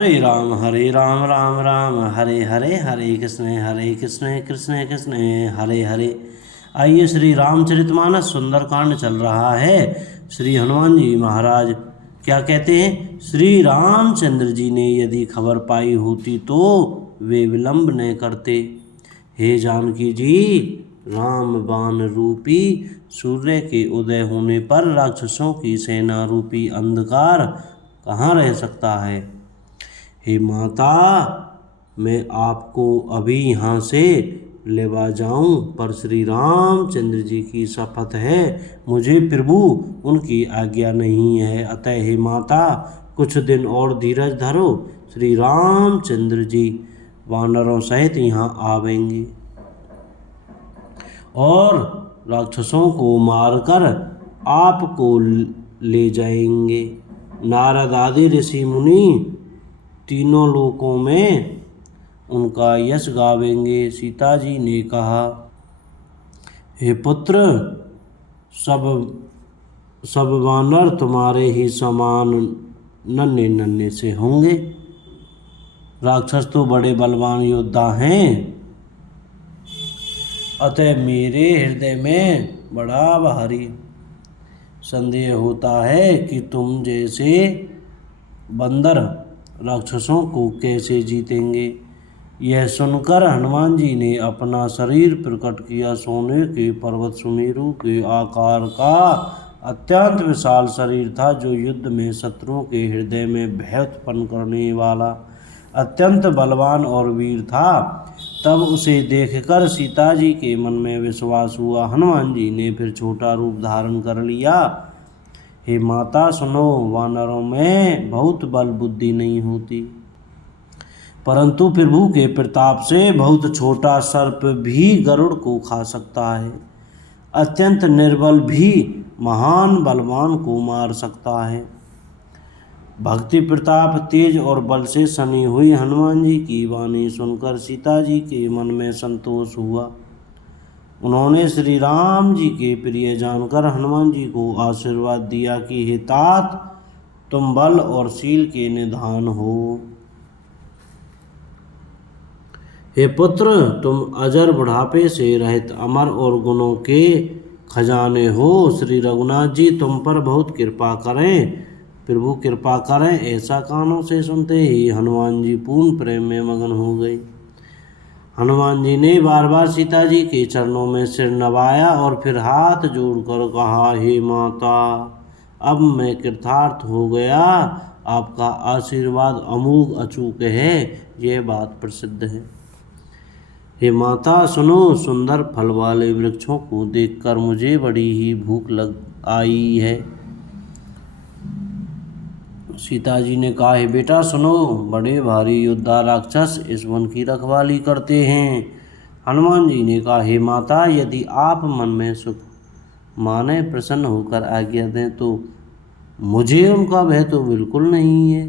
हरे राम राम राम हरे हरे, हरे कृष्ण कृष्ण कृष्ण हरे हरे। आइए, श्री रामचरितमानस सुंदरकांड चल रहा है। श्री हनुमान जी महाराज क्या कहते हैं? श्री रामचंद्र जी ने यदि खबर पाई होती तो वे विलंब न करते। हे जानकी जी, राम बाण रूपी सूर्य के उदय होने पर राक्षसों की सेना रूपी अंधकार कहाँ रह सकता है। हे माता, मैं आपको अभी यहाँ से लेवा जाऊं, पर श्री रामचंद्र जी की शपथ है, मुझे प्रभु उनकी आज्ञा नहीं है। अतः हे माता, कुछ दिन और धीरज धरो, श्री रामचंद्र जी वानरों सहित यहाँ आवेंगे और राक्षसों को मारकर आपको ले जाएंगे। नारद आदि ऋषि मुनि तीनों लोकों में उनका यश गावेंगे। सीता जी ने कहा, हे पुत्र, सब वानर तुम्हारे ही समान नन्हे नन्हे से होंगे। राक्षस तो बड़े बलवान योद्धा हैं, अतः मेरे हृदय में बड़ा भारी संदेह होता है कि तुम जैसे बंदर राक्षसों को कैसे जीतेंगे। यह सुनकर हनुमान जी ने अपना शरीर प्रकट किया। सोने के पर्वत सुमेरु के आकार का अत्यंत विशाल शरीर था, जो युद्ध में शत्रुओं के हृदय में भय उत्पन्न करने वाला अत्यंत बलवान और वीर था। तब उसे देखकर सीता जी के मन में विश्वास हुआ। हनुमान जी ने फिर छोटा रूप धारण कर लिया। हे माता सुनो, वानरों में बहुत बल बुद्धि नहीं होती, परंतु प्रभु के प्रताप से बहुत छोटा सर्प भी गरुड़ को खा सकता है। अत्यंत निर्बल भी महान बलवान को मार सकता है। भक्ति प्रताप तेज और बल से सनी हुई हनुमान जी की वाणी सुनकर सीता जी के मन में संतोष हुआ। उन्होंने श्री राम जी के प्रिय जानकर हनुमान जी को आशीर्वाद दिया कि हे तात, तुम बल और शील के निधान हो। हे पुत्र, तुम अजर बुढ़ापे से रहित अमर और गुणों के खजाने हो। श्री रघुनाथ जी तुम पर बहुत कृपा करें, प्रभु कृपा करें। ऐसा कानों से सुनते ही हनुमान जी पूर्ण प्रेम में मगन हो गए। हनुमान जी ने बार बार सीता जी के चरणों में सिर नवाया और फिर हाथ जोड़कर कहा, हे माता, अब मैं कृतार्थ हो गया। आपका आशीर्वाद अमोघ अचूक है, यह बात प्रसिद्ध है। हे माता सुनो, सुंदर फल वाले वृक्षों को देखकर मुझे बड़ी ही भूख लग आई है। सीता जी ने कहा, हे बेटा सुनो, बड़े भारी योद्धा राक्षस इस वन की रखवाली करते हैं। हनुमान जी ने कहा, हे माता, यदि आप मन में सुख माने प्रसन्न होकर आज्ञा दें तो मुझे उनका भय तो बिल्कुल नहीं है।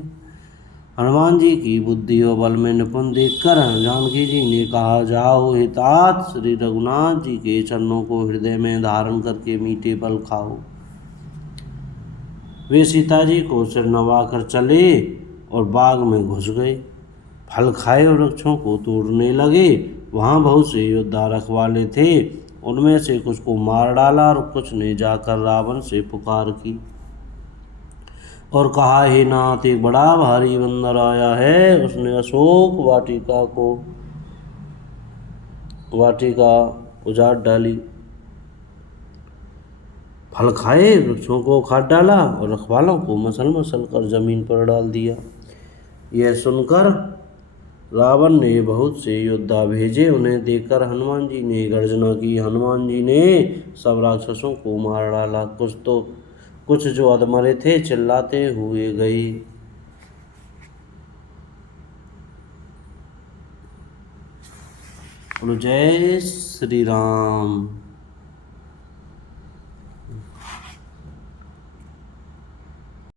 हनुमान जी की बुद्धि और बल में निपुण देखकर जानकी जी ने कहा, जाओ हे तात, श्री रघुनाथ जी के चरणों को हृदय में धारण करके मीठे फल खाओ। वे सीता जी को सिर नवा कर चले और बाग में घुस गए। फल खाए और वृक्षों को तोड़ने लगे। वहाँ बहुत से योद्धा रखवाले थे, उनमें से कुछ को मार डाला और कुछ ने जाकर रावण से पुकार की और कहा, हे नाथ, एक बड़ा भारी बंदर आया है। उसने अशोक वाटिका उजाड़ डाली, फल खाए, वृक्षों को उखाड़ डाला और रखवालों को मसल मसल कर जमीन पर डाल दिया। यह सुनकर रावण ने बहुत से योद्धा भेजे। उन्हें देखकर हनुमान जी ने गर्जना की। हनुमान जी ने सब राक्षसों को मार डाला। कुछ जो अधमरे थे चिल्लाते हुए गए। जय श्री राम।